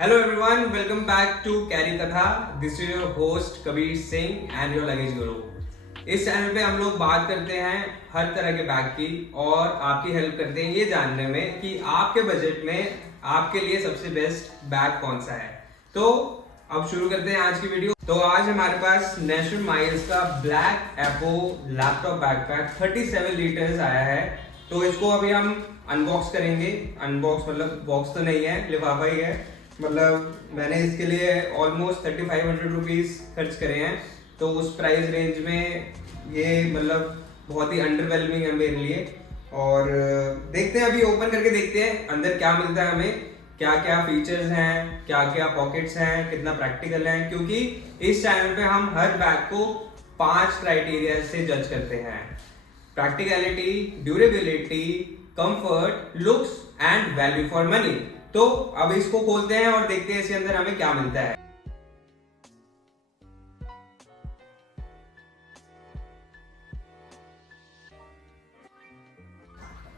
Hello everyone, welcome back to Carry Katha. This is your host Kabir Singh and your luggage guru. इस channel पे हम लोग बात करते हैं हर तरह के बैग की और आपकी हेल्प करते हैं ये जानने में कि आपके बजट में आपके लिए सबसे बेस्ट बैग कौन सा है। तो अब शुरू करते हैं आज की वीडियो। तो आज हमारे पास नेशनल माइल्स का black apo laptop backpack 37 litres आया है। तो इसको अभी हम अनबॉक्स करेंगे। अनबॉक्स मतलब बॉक्स तो नहीं है, लिफाफा ही है। मतलब मैंने इसके लिए ऑलमोस्ट 3500 रुपीज़ खर्च करे हैं। तो उस प्राइस रेंज में ये मतलब बहुत ही अंडरवेलमिंग है मेरे लिए। और देखते हैं, अभी ओपन करके देखते हैं अंदर क्या मिलता है हमें, क्या क्या फीचर्स हैं, क्या क्या पॉकेट्स हैं, कितना प्रैक्टिकल है। क्योंकि इस चैनल पे हम हर बैग को 5 क्राइटेरिया से जज करते हैं: practicality, durability, comfort, looks and value for money. तो अब इसको खोलते हैं और देखते हैं इसके अंदर हमें क्या मिलता है।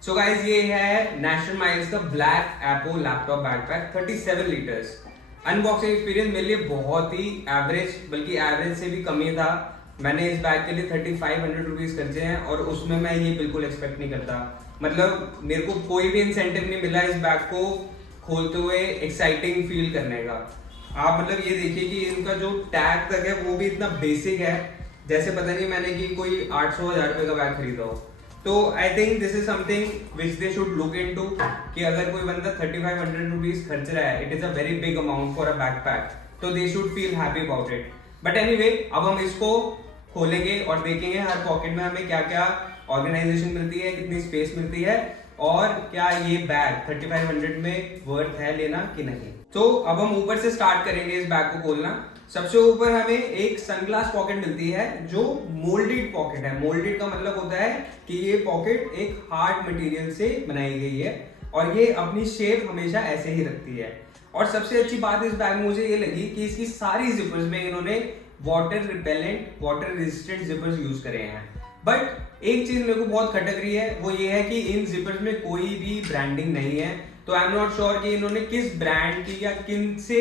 सो गाइस, ये है नेशनल माइल्स का black apo laptop backpack 37 litres. Unboxing experience मेरे लिए बहुत ही एवरेज, बल्कि एवरेज से भी कम ही था। मैंने इस बैग के लिए 3500 रुपीज खर्चे हैं और उसमें मैं ये बिल्कुल एक्सपेक्ट नहीं करता। मतलब मेरे को कोई भी इंसेंटिव नहीं मिला इस बैग को खोलते हुए एक्साइटिंग फील करने का। आप मतलब ये देखिए कि इनका जो टैग तक है वो भी इतना बेसिक है, जैसे पता नहीं मैंने कि कोई 800-1000 रुपए का बैग खरीदा हो। तो I think this is something which they should look into कि अगर कोई बंदा 3500 रुपीज खर्च रहा है, it is a very big amount for a backpack, तो they should feel happy about it. But anyway, अब हम इसको खोलेंगे और देखेंगे हर पॉकेट में हमें क्या क्या ऑर्गेनाइजेशन मिलती है, कितनी स्पेस मिलती है और क्या ये बैग 3500 में वर्थ है लेना कि नहीं। तो अब हम ऊपर से स्टार्ट करेंगे इस बैग को खोलना। सबसे ऊपर हमें एक सनग्लास पॉकेट मिलती है जो मोल्डेड पॉकेट है। मोल्डेड का मतलब होता है कि ये पॉकेट एक हार्ड मटेरियल से बनाई गई है और ये अपनी शेप हमेशा ऐसे ही रखती है। और सबसे अच्छी बात इस बैग में मुझे ये लगी कि इसकी सारी जिपर्स में इन्होंने water repellent, water resistant zippers use करे हैं। बट एक चीज मेरे को बहुत खटक रही है, वो ये है कि इन जिपर्स में कोई भी ब्रांडिंग नहीं है। तो आई एम नॉट श्योर कि इन्होंने किस ब्रांड की या किन से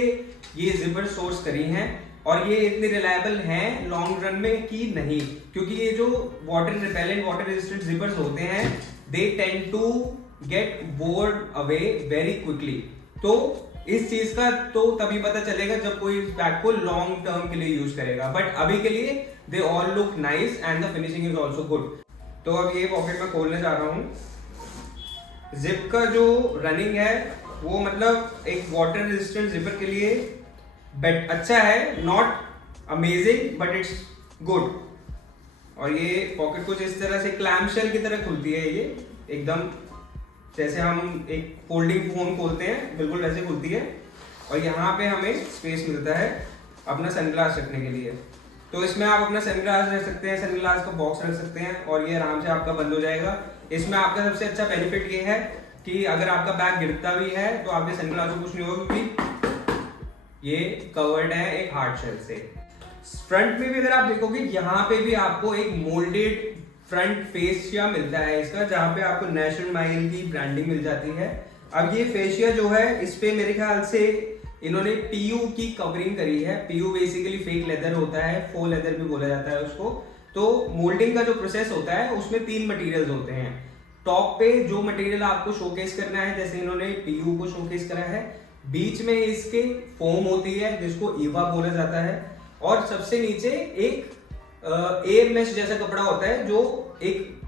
ये जिपर सोर्स करी हैं और ये इतनी रिलायबल हैं लॉन्ग रन में कि नहीं। क्योंकि ये जो water repellent, water resistant zippers होते हैं, they tend to get bored away very quickly. तो इस चीज का तो तभी पता चलेगा जब कोई इस बैग को लॉन्ग टर्म के लिए यूज करेगा। बट अभी के लिए they all look nice and the finishing is also good. तो अब ये पॉकेट में खोलने जा रहा हूँ। जिप का जो रनिंग है वो मतलब एक वाटर रेजिस्टेंट जिपर के लिए बेट अच्छा है, not amazing but it's good. और ये पॉकेट कुछ इस तरह से क्लैम शेल की तरह खुलती है, ये एकदम जैसे हम एक फोल्डिंग फोन खोलते हैं बिल्कुल वैसे खुलती है। और यहाँ पे हमें स्पेस मिलता है अपना सनग्लास रखने के लिए। तो इसमें आप अपना सनग्लास रख सकते हैं, सनग्लास का बॉक्स रख सकते हैं और ये आराम से आपका बंद हो जाएगा। इसमें आपका सबसे अच्छा बेनिफिट ये है कि अगर आपका बैग गिरता भी है तो आपके सनग्लास को कुछ नहीं होगा, क्योंकि ये कवर्ड है एक हार्ड शेल से। फ्रंट में भी अगर आप देखोगे, यहाँ पे भी आपको एक मोल्डेड फ्रंट फेशिया मिलता है इसका, जहाँ पे आपको नेशनल माइल की ब्रांडिंग मिल जाती है। अब ये फेशिया जो है, इस पे मेरे ख्याल से इन्होंने पीयू की कवरिंग करी है। पीयू बेसिकली फेक लेदर होता है, फो लेदर भी बोला जाता है उसको। तो मोल्डिंग का जो प्रोसेस होता है उसमें 3 मटेरियल्स होते हैं। टॉप पे जो मटेरियल आपको शोकेस करना है, जैसे इन्होंने पीयू को शोकेस करा है, बीच में इसके फोम होती है जिसको ईवा बोला जाता है, और सबसे नीचे एक एयर मेश जैसा कपड़ा होता है जो एक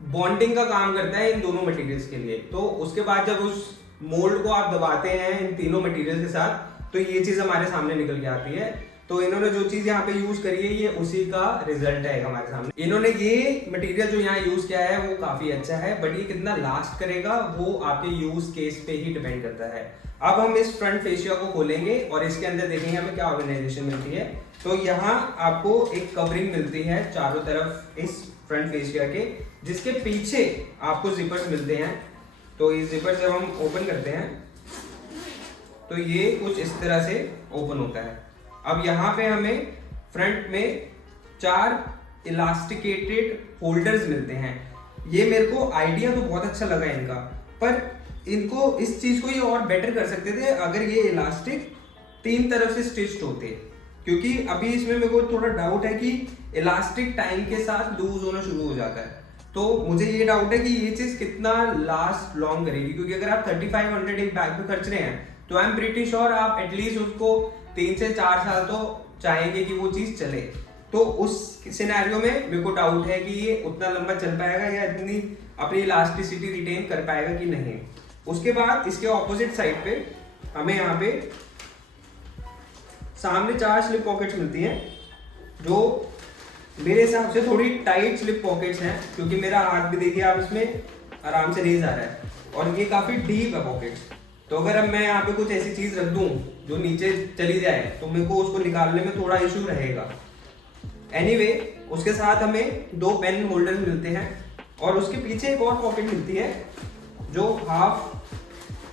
बॉन्डिंग का काम करता है इन दोनों मटेरियल्स के लिए। तो उसके बाद जब उस मोल्ड को आप दबाते हैं इन तीनों मटेरियल के साथ, तो ये चीज हमारे सामने निकल के आती है। तो इन्होंने जो चीज यहाँ पे यूज करी है ये उसी का रिजल्ट है हमारे सामने। इन्होंने ये मटेरियल जो यहाँ यूज किया है वो काफी अच्छा है, बट ये कितना लास्ट करेगा वो आपके यूज केस पे ही डिपेंड करता है। अब हम इस फ्रंट फेशिया को खोलेंगे और इसके अंदर देखेंगे हमें क्या ऑर्गेनाइजेशन मिलती है। तो यहाँ आपको एक कवरिंग मिलती है चारों तरफ इस फ्रंट फेशिया के, जिसके पीछे आपको जिपर्स मिलते हैं। तो इस जिपर जब हम ओपन करते हैं तो ये कुछ इस तरह से ओपन होता है। अब यहाँ पे हमें फ्रंट में 4 इलास्टिकेटेड होल्डर्स मिलते हैं। ये मेरे को आइडिया तो बहुत अच्छा लगा इनका, पर इनको इस चीज को ये और बेटर कर सकते थे अगर ये इलास्टिक 3 तरफ से स्टिच्ड होते, क्योंकि अभी इसमें मेरे को थोड़ा डाउट है कि इलास्टिक टाइम के साथ लूज होना शुरू हो जाता है। तो मुझे ये डाउट है कि ये चीज कितना लास्ट लॉन्ग करेगी, क्योंकि अगर आप 3500 एक बैग पे खर्च रहे हैं तो आई एम प्रीटी श्योर आप एटलीस्ट उसको 3 से 4 साल तो चाहेंगे कि वो चीज चले। तो उस सिनेरियो में मेरे को डाउट है कि ये उतना लंबा चल पाएगा या इतनी अपनी इलास्टिसिटी रिटेन कर पाएगा कि नहीं। उसके बाद इसके ऑपोजिट साइड पे हमें यहाँ पे सामने 4 स्लिप पॉकेट्स मिलती हैं, जो मेरे हिसाब से थोड़ी टाइट स्लिप पॉकेट्स हैं, क्योंकि मेरा हाथ भी देखिए आप इसमें आराम से नहीं जा रहा है और ये काफी डीप है पॉकेट्स। तो अगर अब मैं यहाँ पे कुछ ऐसी चीज रख दूं जो नीचे चली जाए तो मेरे को उसको निकालने में थोड़ा इशू रहेगा। एनीवे, उसके साथ हमें 2 पेन होल्डर मिलते हैं और उसके पीछे एक और पॉकेट मिलती है जो हाफ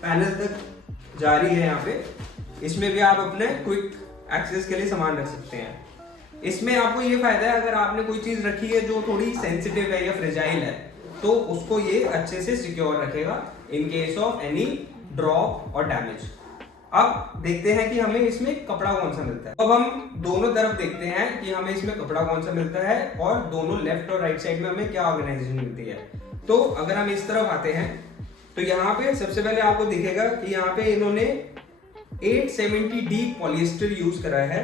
पैनल तक जा रही है। यहाँ पे इसमें भी आप अपने क्विक एक्सेस के लिए सामान रख सकते हैं। इसमें आपको ये फायदा है, अगर आपने कोई चीज रखी है जो थोड़ी सेंसिटिव है या फ्रेजाइल है तो उसको ये अच्छे से सिक्योर रखेगा in case of any drop और डैमेज। अब देखते हैं कि हमें इसमें कपड़ा कौन सा मिलता है। अब हम दोनों तरफ देखते हैं कि हमें इसमें कपड़ा कौन सा मिलता है और दोनों लेफ्ट और राइट साइड में हमें क्या ऑर्गेनाइजेशन मिलती है। तो अगर हम इस तरफ आते हैं तो यहाँ पे सबसे पहले आपको दिखेगा कि यहाँ पे इन्होंने 870D पॉलिएस्टर यूज करा है,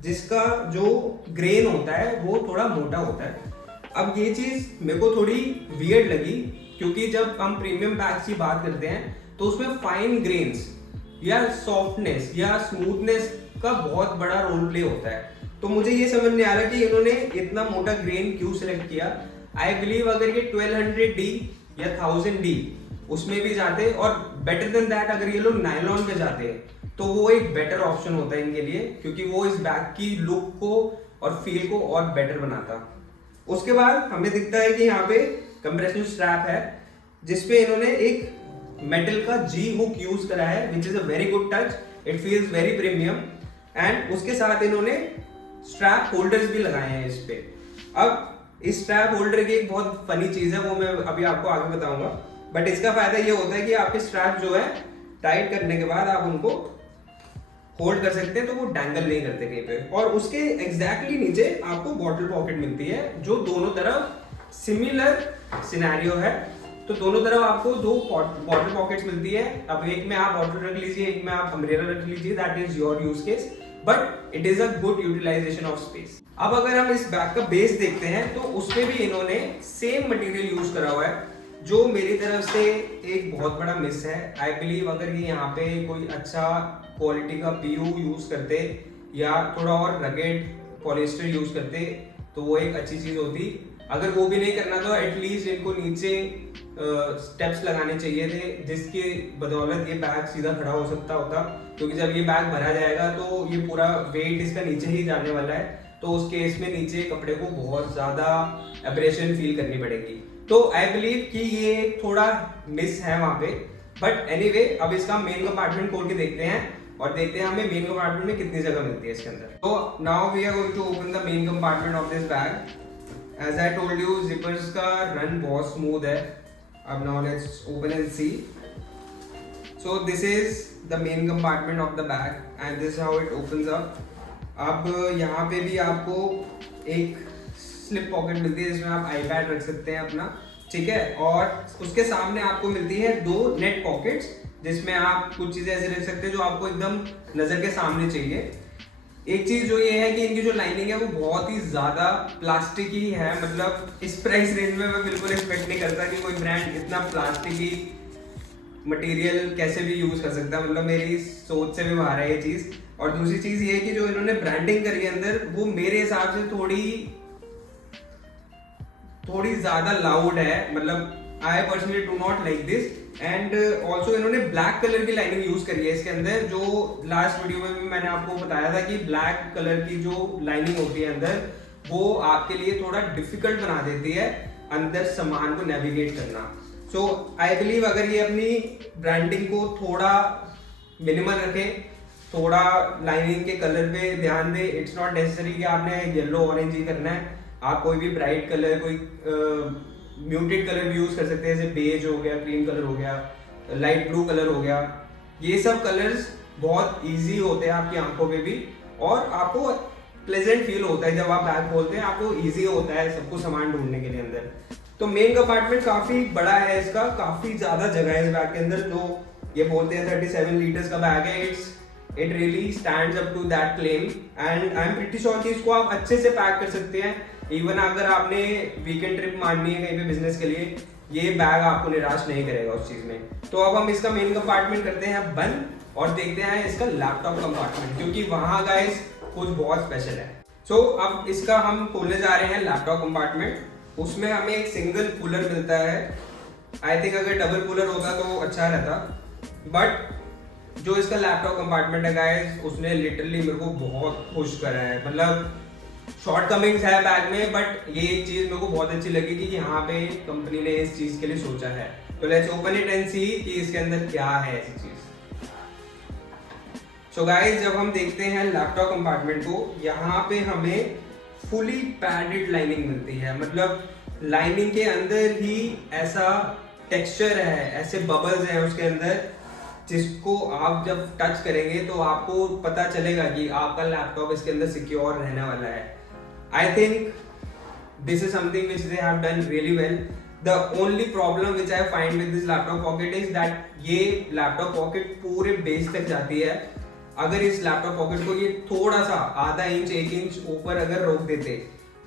जिसका जो ग्रेन होता है वो थोड़ा मोटा होता है। अब ये चीज मेरे को थोड़ी वियर्ड लगी, क्योंकि जब हम प्रीमियम बैग्स की बात करते हैं तो उसमें फाइन ग्रेन्स या सॉफ्टनेस या स्मूथनेस का बहुत बड़ा रोल प्ले होता है। तो मुझे ये समझ नहीं आ रहा कि इन्होंने इतना मोटा ग्रेन क्यों सिलेक्ट किया। आई बिलीव अगर ये 1200D या 1000D उसमें भी जाते और बेटर देन दैट अगर ये लोग नायलॉन पे जाते तो वो एक बेटर ऑप्शन होता है इनके लिए, क्योंकि वो इस बैग की लुक को और फील को और बेटर बनाता। उसके बाद हमें दिखता है कि यहाँ पे कंप्रेशन स्ट्रैप है, जिसपे इन्होंने एक मेटल का जी हुक यूज करा है, which is a very good touch, it feels very premium. And उसके साथ इन्होंने स्ट्रैप होल्डर्स भी लगाए हैं इस पे। अब इस स्ट्रैप होल्डर की एक बहुत फनी चीज है, वो मैं अभी आपको आगे बताऊंगा, बट इसका फायदा ये होता है कि आपके स्ट्रैप जो है टाइट करने के बाद आप उनको होल्ड कर सकते हैं, तो वो डैंगल नहीं करते कहीं पे। और उसके एग्जैक्टली नीचे आपको बॉटल पॉकेट मिलती है, जो दोनों तरफ सिमिलर सिनेरियो है। तो दोनों तरफ आपको 2 बॉटल पॉकेट्स मिलती है। अब एक में आप बॉटल रख लीजिए, एक में आप अम्ब्रेला रख लीजिए, that is your use case, but it is a good utilisation of space. अब अगर हम इस बैग का बेस देखते हैं तो उसमें भी इन्होंने सेम मटेरियल यूज करा हुआ है, जो मेरी तरफ से एक बहुत बड़ा मिस है। आई बिलीव अगर ये यहाँ पे कोई अच्छा क्वालिटी का PU यूज करते या थोड़ा और रगेड पॉलिएस्टर यूज करते तो वो एक अच्छी चीज होती। अगर वो भी नहीं करना तो एटलीस्ट इनको नीचे स्टेप्स लगाने चाहिए थे, जिसकी बदौलत ये बैग सीधा खड़ा हो सकता होता, क्योंकि जब ये बैग भरा जाएगा तो ये पूरा वेट इसका नीचे ही जाने वाला है। तो उस केस में नीचे कपड़े को बहुत ज्यादा एब्रेशन फील करनी पड़ेगी। तो आई बिलीव कि ये थोड़ा मिस है वहां पे, बट एनीवे अब इसका मेन कंपार्टमेंट खोल के देखते हैं और देखते हैं हमें मेन कंपार्टमेंट में कितनी जगह मिलती है इसके अंदर। तो now we are going to open the main compartment of this bag. As I told you, zippers का रन बहुत स्मूथ है। अब now let's open and see. So this is the main compartment of the bag and this how it opens up. अब यहाँ पे भी आपको एक स्लिप पॉकेट मिलती है, जिसमें आप आईपैड रख सकते हैं अपना, ठीक है। और उसके सामने आपको मिलती है 2 नेट पॉकेट्स, जिसमें आप कुछ चीजें ऐसे रख सकते हैं जो आपको एकदम नजर के सामने चाहिए। एक चीज जो ये है कि इनकी जो लाइनिंग है वो बहुत ही ज्यादा प्लास्टिक ही है। मतलब इस प्राइस रेंज में मैं बिल्कुल एक्सपेक्ट नहीं करता कि कोई ब्रांड इतना प्लास्टिक ही मटेरियल कैसे भी यूज कर सकता है। मतलब मेरी सोच से भी बाहर है ये चीज। और दूसरी चीज ये है कि जो इन्होंने ब्रांडिंग करी है अंदर, वो मेरे हिसाब से थोड़ी ज्यादा लाउड है। मतलब I personally do not like this. And also इन्होंने ब्लैक कलर की लाइनिंग यूज करी है इसके अंदर, जो लास्ट वीडियो में भी मैंने आपको बताया था कि ब्लैक कलर की जो लाइनिंग होती है अंदर, वो आपके लिए थोड़ा डिफिकल्ट बना देती है अंदर सामान को नेविगेट करना। सो आई बिलीव अगर ये अपनी ब्रांडिंग को थोड़ा मिनिमल रखे, थोड़ा लाइनिंग के कलर पे ध्यान दे। इट्स नॉट नेसेसरी कि आपने येलो ऑरेंज ही करना है, आप कोई भी ब्राइट कलर, कोई म्यूटेड कलर भी यूज कर सकते हैं, जैसे बेज हो गया, क्रीम कलर हो गया, लाइट ब्लू कलर हो गया, ये सब कलर्स बहुत इजी होते हैं आपकी आंखों पे भी, और आपको प्लेजेंट फील होता है जब आप बैग खोलते हैं, आपको इजी होता है सब कुछ सामान ढूंढने के लिए अंदर। तो मेन कंपार्टमेंट काफी बड़ा है इसका, काफी ज्यादा जगह है इस बैग के अंदर। जो ये बोलते हैं 37 लीटर्स का बैग है, it really stands up to that claim, and I am pretty sure कि इसको आप अच्छे से पैक कर सकते हैं। इवन अगर आपने वीकेंड ट्रिप मारनी है कहीं पे बिजनेस के लिए, ये बैग आपको निराश नहीं करेगा उस चीज में। तो अब हम इसका मेन कंपार्टमेंट करते हैं बंद और देखते हैं इसका लैपटॉप कंपार्टमेंट, क्योंकि वहां गाइस कुछ बहुत स्पेशल है। सो अब इसका हम खोलने जा रहे हैं लैपटॉप कंपार्टमेंट। उसमें हमें एक सिंगल कूलर मिलता है, आई थिंक अगर डबल कूलर होता तो अच्छा रहता, बट जो इसका लैपटॉप कंपार्टमेंट है गाइस, उसने लिटरली मेरे को बहुत खुश करा है। मतलब शॉर्ट कमिंग्स है बैग में, बट ये एक चीज मेरे को बहुत अच्छी लगी कि यहाँ पे कंपनी ने इस चीज के लिए सोचा है। तो लेट्स ओपन इट एंड सी कि इसके अंदर क्या है ऐसी चीज। सो गाइस, जब हम देखते हैं लैपटॉप कंपार्टमेंट को, यहाँ पे हमें फुली पैडेड लाइनिंग मिलती है। मतलब लाइनिंग के अंदर ही ऐसा टेक्सचर है, ऐसे बबल्स हैं उसके अंदर, जिसको आप जब टच करेंगे तो आपको पता चलेगा कि आपका लैपटॉप इसके अंदर सिक्योर रहने वाला है। I think this is something which they have done really well. The only problem which I find with this laptop pocket is that ये laptop pocket पूरे बेस तक जाती है। अगर इस laptop pocket को ये थोड़ा सा आधा इंच 1 इंच ऊपर अगर रोक देते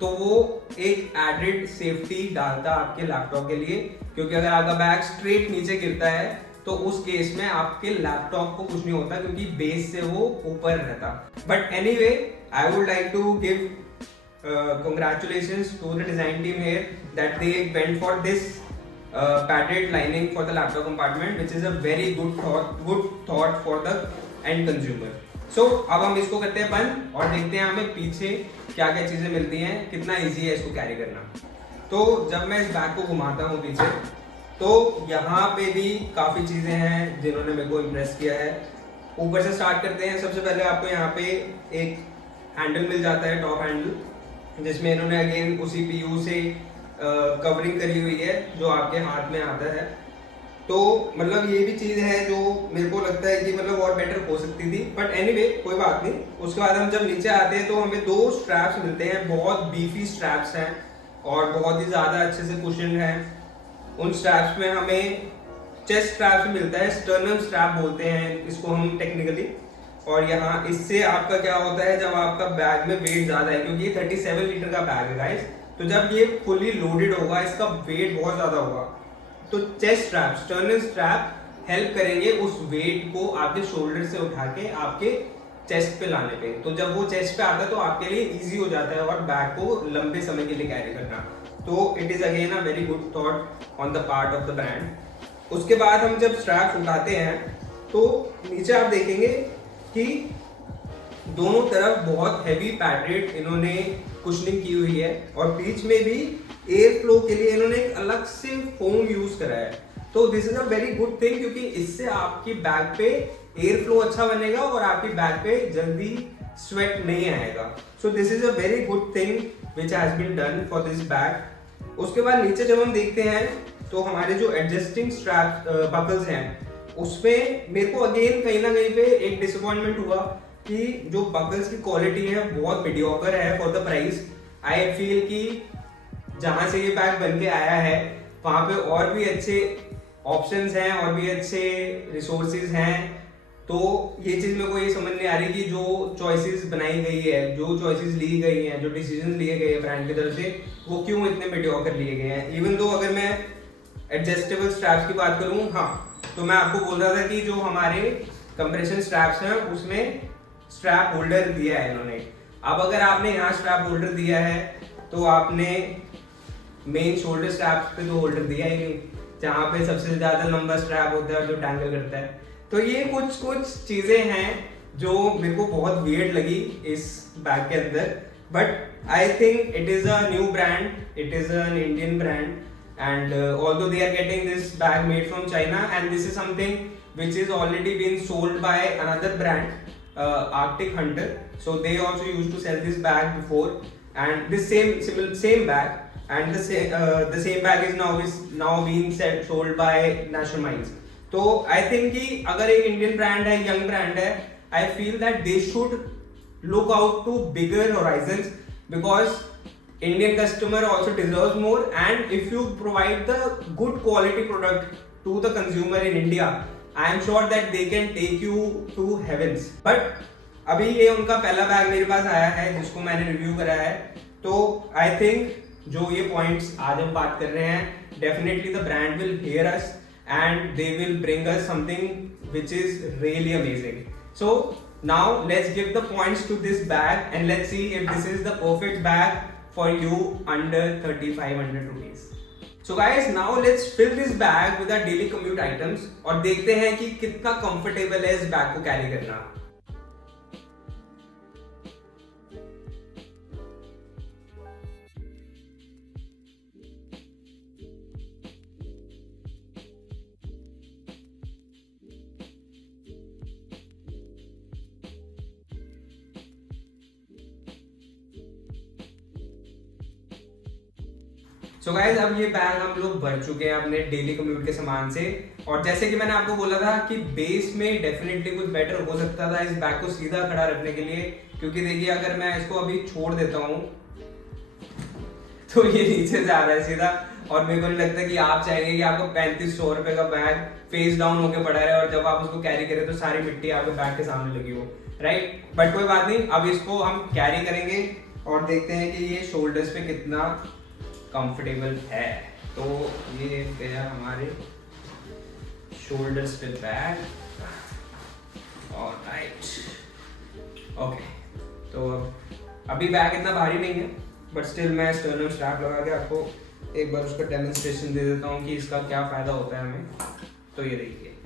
तो वो एक एडेड सेफ्टी डालता आपके लैपटॉप के लिए, क्योंकि अगर आपका बैग स्ट्रेट नीचे गिरता है तो उस केस में आपके लैपटॉप को कुछ नहीं होता, क्योंकि बेस से वो ऊपर रहता। But anyway, I would like to give congratulations to the design team here that they went for this padded lining for the laptop compartment, which is a very good thought for the end consumer. So अब हम इसको करते हैं बंद और देखते हैं हमें पीछे क्या क्या चीजें मिलती हैं, कितना इजी है इसको कैरी करना। तो जब मैं इस बैग को घुमाता हूँ पीछे, तो यहाँ पे भी काफी चीजें हैं जिन्होंने मेरे को इम्प्रेस किया है। ऊपर से स्टार्ट करते हैं। सबसे पहले आपको यहाँ पे एक हैंडल मिल जाता है, टॉप हैंडल, जिसमें इन्होंने अगेन उसी पीयू से कवरिंग करी हुई है जो आपके हाथ में आता है। तो मतलब ये भी चीज़ है जो मेरे को लगता है कि मतलब और बेटर हो सकती थी, बट एनीवे कोई बात नहीं। उसके बाद हम जब नीचे आते हैं तो हमें 2 स्ट्रैप्स मिलते हैं, बहुत बीफी स्ट्रैप्स हैं और बहुत ही ज़्यादा अच्छे से कुशन है। उन स्ट्रैप्स में हमें चेस्ट स्ट्रैप मिलता है, स्टर्नम स्ट्रैप बोलते हैं इसको हम टेक्निकली। और यहाँ इससे आपका क्या होता है, जब आपका बैग में वेट ज्यादा है, क्योंकि ये 37 लीटर का बैग है गाइस, तो जब ये फुली लोडेड होगा इसका वेट बहुत ज्यादा होगा, तो chest strap, sternal strap help करेंगे उस वेट को आपके शोल्डर से उठा के आपके चेस्ट पे लाने पे। तो जब वो चेस्ट पे आता है तो आपके लिए इजी हो जाता है और बैग को लंबे समय के लिए कैरी करना। तो it is again a very good thought on the part of the brand. उसके बाद हम जब स्ट्रैप उठाते हैं तो नीचे आप देखेंगे कि दोनों तरफ बहुत हैवी पैडेड इन्होंने कुशनिंग की हुई है, और बीच में भी एयर फ्लो के लिए इन्होंने एक अलग से फोम यूज करा है। तो this is a very good thing, क्योंकि इससे आपकी बैग पे एयर फ्लो अच्छा बनेगा और आपकी बैग पे जल्दी स्वेट नहीं आएगा। So this is a very good thing which has been done for this bag. उसके बाद नीचे जब हम देखते हैं तो हमारे जो एडजस्टिंग स्ट्रैप बकल्स हैं उसमें मेरे को अगेन कहीं ना कहीं पे एक डिसअपॉइंटमेंट हुआ कि जो बकल्स की क्वालिटी है बहुत मीडियोकर है for the price. I feel कि जहां से ये बैग बन के आया है वहां पे और भी अच्छे ऑप्शंस हैं और भी अच्छे रिसोर्सेज हैं। तो ये चीज मेरे को ये समझ नहीं आ रही कि जो चॉइसेस बनाई गई है, जो चॉइसेस ली गई हैं, जो डिसीजन लिए गए हैं ब्रांड की तरफ से, वो क्यों इतने मीडियोकर लिए गए हैं। इवन दो अगर मैं एडजस्टेबल स्ट्रैप्स की बात करूं, हाँ, तो मैं आपको बोल रहा था कि जो हमारे कंप्रेशन स्ट्रैप्स हैं उसमें स्ट्रैप होल्डर दिया है इन्होंने। अब अगर आपने यहाँ स्ट्रैप होल्डर दिया है तो आपने मेन शोल्डर स्ट्रैप पे तो होल्डर दिया ही नहीं, जहाँ पे सबसे ज्यादा लंबा स्ट्रैप होता है और जो टैंगल करता है। तो ये कुछ चीजें हैं जो मेरे को बहुत वियर्ड लगी इस बैग के अंदर, but I think it is a new brand, it is an Indian brand, and although they are getting this bag made from China, and this is something which is already been sold by another brand, Arctic Hunter, so they also used to sell this bag before, and this same bag, and the same bag is now being sold by National Miles. तो I think कि अगर एक Indian brand है, young brand है, I feel that they should look out to bigger horizons because Indian customer also deserves more, and if you provide the good quality product to the consumer in India, I am sure that they can take you to heavens. But अभी ये उनका पहला bag मेरे पास आया है जिसको मैंने review करा है, तो आई थिंक जो ये पॉइंट्स आज हम बात कर रहे हैं, definitely the brand will hear us and they will bring us something which is really amazing. So now let's give the points to this bag and let's see if this is the perfect bag for you under 3500 rupees. So guys, now let's fill this bag with our daily commute items और देखते हैं कि कितना comfortable है इस bag को carry करना. So guys अब ये बैग हम लोग भर चुके हैं अपने डेली कम्यूट के सामान से, और जैसे कि मैंने आपको बोला था कि बेस में डेफिनेटली कुछ बेटर हो सकता था इस बैग को सीधा खड़ा रखने के लिए, क्योंकि देखिए अगर मैं इसको अभी छोड़ देता हूँ तो ये नीचे से आ रहा है सीधा, और मेरे को नहीं लगता कि आप चाहेंगे कि आपको 3500 रुपए का बैग फेस डाउन होकर पड़ा रहे और जब आप उसको कैरी करें तो सारी मिट्टी आपके बैग के सामने लगी हो, राइट. बट कोई बात नहीं, अब इसको हम कैरी करेंगे और देखते हैं कि ये शोल्डर्स पे कितना कंफर्टेबल है. तो ये गया हमारे शोल्डर्स पे बैग. Alright, okay. तो अभी बैग इतना भारी नहीं है, बट स्टिल मैं स्टर्नम स्ट्रैप लगा के आपको एक बार उसका डेमोन्स्ट्रेशन दे देता हूँ कि इसका क्या फ़ायदा होता है हमें. तो ये देखिए,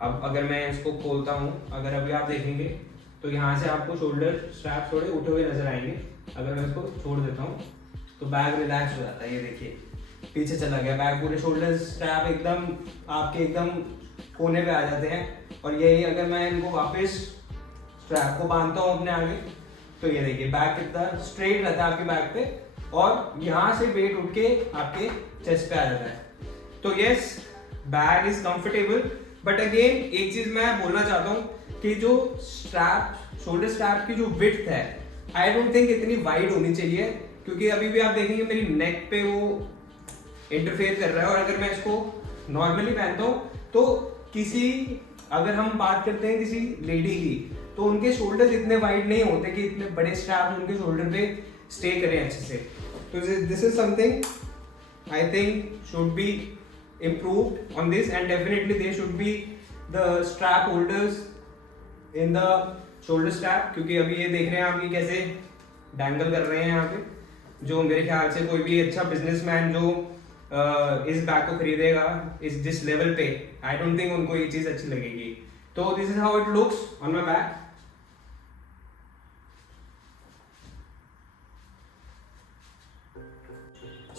अब अगर मैं इसको खोलता हूँ, अगर अभी आप देखेंगे तो यहाँ से आपको शोल्डर स्ट्रैप थोड़े उठे हुए नजर आएंगे. अगर मैं इसको छोड़ देता हूँ तो बैग रिलैक्स हो जाता है. ये देखिए पीछे चला गया बैग, पूरे शोल्डर स्ट्रैप एकदम आपके एकदम कोने पे आ जाते हैं. और यही अगर मैं इनको वापस स्ट्रैप को बांधता हूँ अपने आगे, तो ये देखिए बैग कितना स्ट्रेट रहता है आपके बैग पे, और यहाँ से वेट उठ के आपके चेस्ट पे आ जाता है. तो yes, bag is comfortable. But again एक चीज मैं बोलना चाहता हूँ कि जो स्ट्रैप, शोल्डर स्ट्रैप की जो विड्थ है, आई डोंट थिंक इतनी वाइड होनी चाहिए, क्योंकि अभी भी आप देखेंगे मेरी नेक पे वो इंटरफेयर कर रहा है. और अगर मैं इसको नॉर्मली पहनता हूँ तो किसी, अगर हम बात करते हैं किसी लेडी की, तो उनके शोल्डर्स इतने वाइड नहीं होते कि इतने बड़े स्ट्रैप उनके शोल्डर पे स्टे करें अच्छे से. तो this is something I think should be improved on this, and definitely they should be the strap holders in the shoulder strap. क्योंकि अभी ये देख रहे हैं आप ये कैसे डैंगल कर रहे हैं यहाँ पे, जो मेरे ख्याल से कोई भी अच्छा बिजनेसमैन जो इस बैग को खरीदेगा इस जिस लेवल पे, आई डोंट थिंक उनको ये चीज अच्छी लगेगी. तो this is how it looks on my bag.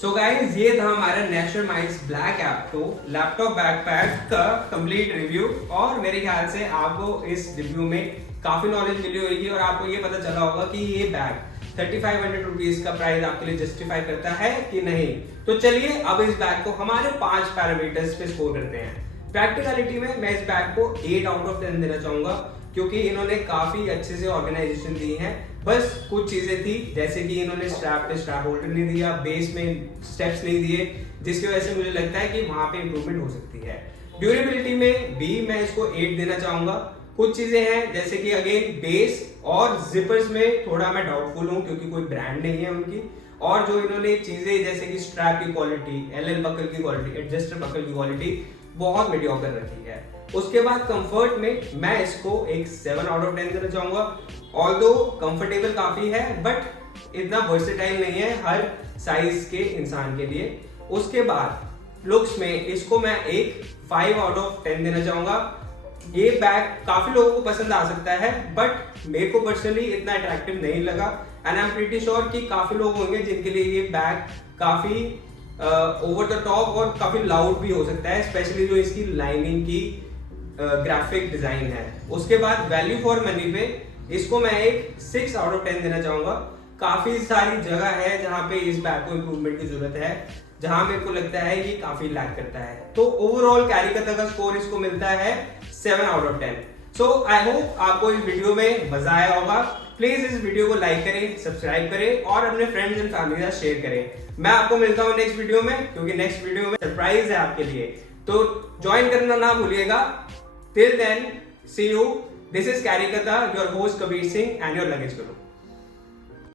So guys, ये था हमारा नेशनल माइल्स ब्लैक एप्टो लैपटॉप बैकपैक का कंप्लीट रिव्यू, और मेरे ख्याल से आपको इस रिव्यू में काफी नॉलेज मिली होगी और आपको ये पता चला होगा कि ये बैग 3500 रुपीज का प्राइस आपके लिए जस्टिफाई करता है कि नहीं. तो चलिए अब इस बैग को हमारे 5 पैरामीटर्स पे स्कोर करते हैं. प्रैक्टिकलिटी में मैं इस बैग को 8 आउट ऑफ 10 देना चाहूंगा, क्योंकि इन्होंने काफी अच्छे से ऑर्गेनाइजेशन दी है. बस कुछ चीजें थी, जैसे कि इन्होंने स्ट्रैप पे स्ट्रैप होल्डर नहीं दिया, बेस में स्टेप्स नहीं दिए, जिसकी वजह से मुझे लगता है कि वहां पे इंप्रूवमेंट हो सकती है. ड्यूरेबिलिटी में भी मैं इसको 8 देना चाहूंगा. कुछ चीजें हैं जैसे कि अगेन बेस और जिपर्स में थोड़ा मैं डाउटफुल हूँ, क्योंकि कोई ब्रांड नहीं है उनकी. और जो इन्होंने चीजें जैसे कि स्ट्रैप की क्वालिटी, एल बकल की क्वालिटी, एडजस्टर बकल की क्वालिटी बहुत मीडियोकर रखी है. उसके बाद कंफर्ट में मैं इसको एक 7 आउट ऑफ 10 देना चाहूंगा. ऑल्दो कंफर्टेबल काफी है, बट इतना वर्सेटाइल नहीं है हर साइज के इंसान के लिए. उसके बाद लुक्स में इसको मैं एक 5 आउट ऑफ 10 देना चाहूंगा. ये बैग काफी लोगों को पसंद आ सकता है, बट मेरे को पर्सनली इतना अट्रैक्टिव नहीं लगा. And I am pretty sure कि काफी लोग होंगे जिनके लिए ये बैग काफी ओवर द टॉप और काफी लाउड भी हो सकता है, स्पेशली जो इसकी लाइनिंग की ग्राफिक डिजाइन है. उसके बाद वैल्यू फॉर मनी पे इसको मैं एक 6 आउट ऑफ 10 देना चाहूंगा. काफी सारी जगह है जहां पे इस बैग को इंप्रूवमेंट की जरूरत है. जहां मेरे को लगता है ये काफी लैक करता है। तो ओवरऑल कैरिकता का स्कोर इसको मिलता है 7 out of 10। So I hope आपको इस वीडियो में मजा आया होगा। प्लीज इस वीडियो को लाइक करें, सब्सक्राइब करें और अपने फ्रेंड्स एंड फैमिली के साथ शेयर करें। मैं आपको मिलता हूं नेक्स्ट वीडियो में, क्योंकि नेक्स्ट वीडियो में सरप्राइज है आपके लिए, तो ज्वाइन करना ना भूलिएगा। Till then, see you. This is कैरिकता, your host Kabir Singh and your luggage Guru.